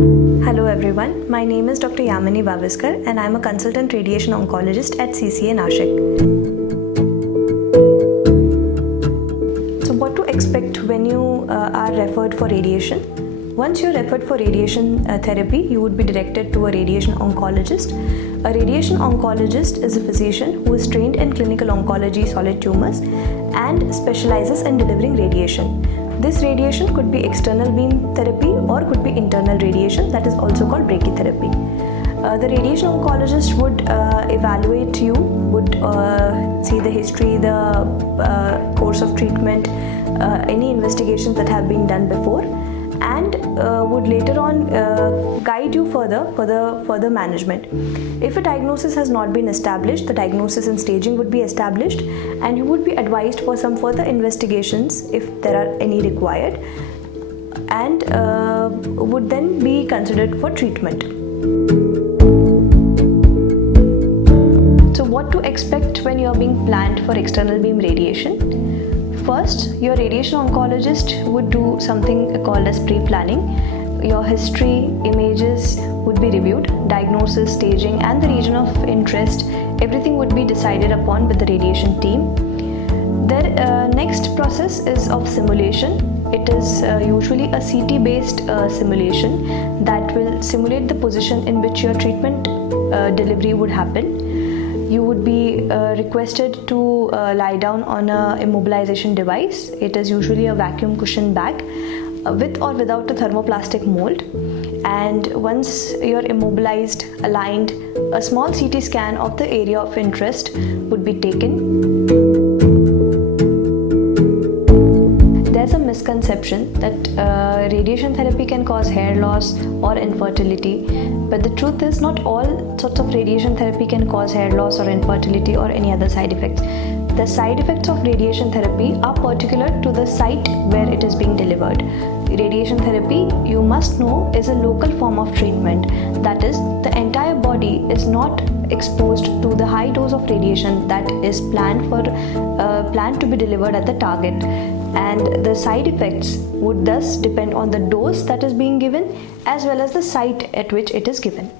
Hello everyone, my name is Dr. Yamini Baviskar and I am a consultant radiation oncologist at CCA Nashik. So what to expect when you are referred for radiation? Once you're referred for radiation therapy, you would be directed to a radiation oncologist. A radiation oncologist is a physician who is trained in clinical oncology solid tumors and specializes in delivering radiation. This radiation could be external beam therapy or could be internal radiation, that is also called brachytherapy. The radiation oncologist would evaluate you, would see the history, the course of treatment, any investigations that have been done before, and would later on guide you further for the further management. If a diagnosis has not been established, the diagnosis and staging would be established and you would be advised for some further investigations if there are any required, and would then be considered for treatment. So what to expect when you are being planned for external beam radiation? First, your radiation oncologist would do something called as pre-planning. Your history, images would be reviewed, diagnosis, staging and the region of interest, everything would be decided upon with the radiation team. The next process is of simulation. It is usually a CT based simulation that will simulate the position in which your treatment delivery would happen. You would be requested to lie down on a immobilization device. It is usually a vacuum cushion bag with or without a thermoplastic mold. And once you're immobilized, aligned, a small CT scan of the area of interest would be taken. There's a misconception that radiation therapy can cause hair loss or infertility, but the truth is not all sorts of radiation therapy can cause hair loss or infertility or any other side effects. The side effects of radiation therapy are particular to the site where it is being delivered. Radiation therapy, you must know, is a local form of treatment. That is, the entire body is not exposed to the high dose of radiation that is planned to be delivered at the target, and the side effects would thus depend on the dose that is being given as well as the site at which it is given.